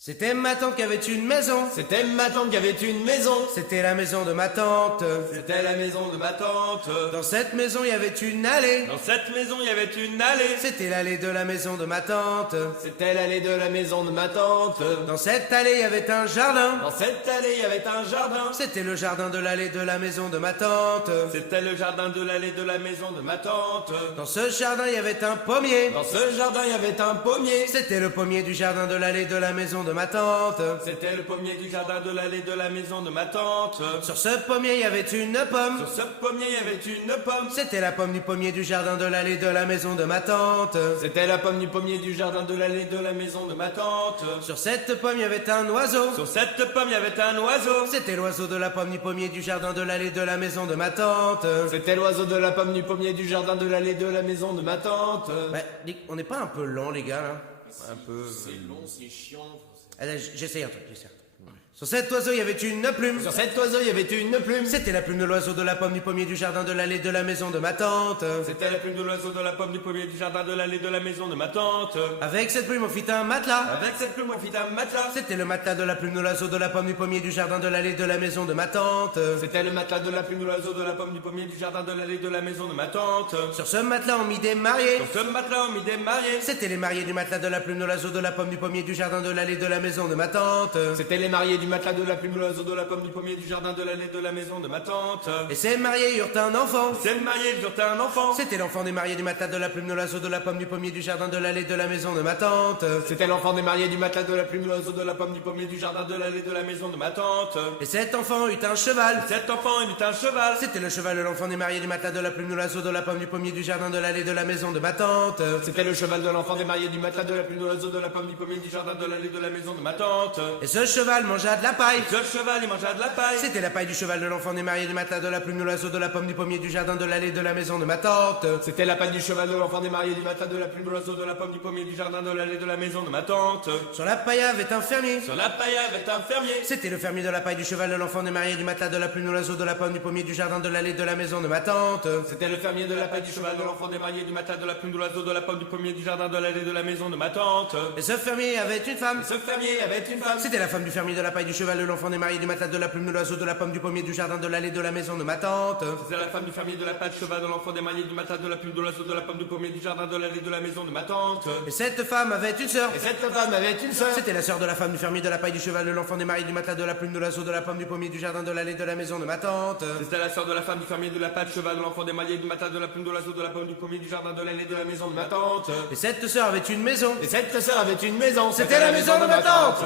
C'était ma tante qui avait une maison. C'était ma tante qui avait une maison. C'était la maison de ma tante. C'était la maison de ma tante. Dans cette maison, il y avait une allée. Dans cette maison, il y avait une allée. C'était l'allée de la maison de ma tante. C'était l'allée de la maison de ma tante. Dans cette allée, il y avait un jardin. Dans cette allée, il y avait un jardin. C'était le jardin de l'allée de la maison de ma tante. C'était le jardin de l'allée de la maison de ma tante. Dans ce jardin, il y avait un pommier. Dans ce jardin, il y avait un pommier. C'était le pommier du jardin de l'allée de la maison de ma tante. C'était le pommier du jardin de l'allée de la maison de ma tante. Sur ce pommier, il y avait une pomme. Sur ce pommier, il y avait une pomme. C'était la pomme du pommier du jardin de l'allée de la maison de ma tante. C'était la pomme du pommier du jardin de l'allée de la maison de ma tante. Sur cette pomme, il y avait un oiseau. Sur cette pomme, il y avait un oiseau. C'était l'oiseau de la pomme du pommier du jardin de l'allée de la maison de ma tante. C'était l'oiseau de la pomme du pommier du jardin de l'allée de la maison de ma tante. Ouais, on n'est pas un peu lent, les gars, là? Un peu. C'est long, c'est chiant. Allez, j'essaye un truc, Sur cet oiseau, il y avait une plume. Sur cet oiseau, il y avait une plume. C'était la plume de l'oiseau de la pomme du pommier du jardin de l'allée de la maison de ma tante. C'était la plume de l'oiseau de la pomme du pommier du jardin de l'allée de la maison de ma tante. Avec cette plume, on fit un matelas. Avec cette plume, on fit un matelas. C'était le matelas de la plume de l'oiseau de la pomme du pommier du jardin de l'allée de la maison de ma tante. C'était le matelas de la plume de l'oiseau de la pomme du pommier du jardin de l'allée de la maison de ma tante. Sur ce matelas, on mit des mariés. Sur ce matelas, on mit des mariés. C'était les mariés du matelas de la plume de l'oiseau de la pomme du pommier du jardin de l'allée de la maison de ma tante. C'était les mariés du matelas de la plume de l'oiseau de la pomme du pommier du jardin de l'allée de la maison de ma tante. Et ces mariés eurent un enfant. Ces mariés eurent un enfant. C'était l'enfant des mariés du matelas de la plume de l'oiseau de la pomme du pommier du jardin de l'allée de la maison de ma tante. C'était l'enfant des mariés du matelas de la plume de l'oiseau de la pomme du pommier du jardin de l'allée de la maison de ma tante. Et cet enfant eut un cheval. Cet enfant eut un cheval. C'était le cheval de l'enfant des mariés du matelas de la plume de l'oiseau de la pomme du pommier du jardin de l'allée de la maison de ma tante. C'était le cheval de l'enfant des mariés du matelas de la plume de l'oiseau de la pomme du pommier du jardin de l'allée de la maison de ma tante. Et ce cheval mangea de la paille. Ce cheval, il mangea de la paille. C'était la paille du cheval de l'enfant des mariés du matelas de la plume de l'oiseau de la pomme du pommier du jardin de l'allée de la maison de ma tante. C'était la paille du cheval de l'enfant des mariés du matelas de la plume de l'oiseau de la pomme du pommier du jardin de l'allée de la maison de ma tante. Sur la paille avait un fermier. Sur la paille avait un fermier. C'était le fermier de la paille du cheval de l'enfant des mariés du matelas de la plume de l'oiseau de la pomme du pommier du jardin de l'allée de la maison de ma tante. C'était le fermier de la paille du cheval de l'enfant des mariés du matelas de la plume de l'oiseau de la pomme du pommier du jardin de l'allée de la maison de ma tante. Et ce fermier avait une femme. Ce fermier avait une femme. C'était la femme du fermier de la paille du cheval de l'enfant des mariés du matelas de la plume de l'oiseau de la pomme du pommier du jardin de l'allée de la maison de ma tante. C'était la femme du fermier de la paille du cheval de l'enfant des mariés du matelas de la plume de l'oiseau de la pomme du pommier du jardin de l'allée de la maison de ma tante. Et cette femme avait une sœur. Et cette femme avait une sœur. C'était la sœur de la femme du fermier de la paille du cheval de l'enfant des mariés du matelas de la plume de l'oiseau de la pomme du pommier du jardin de l'allée de la maison de ma tante. C'était la sœur de la femme du fermier de la paille du cheval de l'enfant des mariés du matelas de la plume de l'oiseau de la pomme du pommier du jardin de l'allée de la maison de ma tante. Et cette sœur avait une maison. Et cette sœur avait une maison. C'était la maison de ma tante.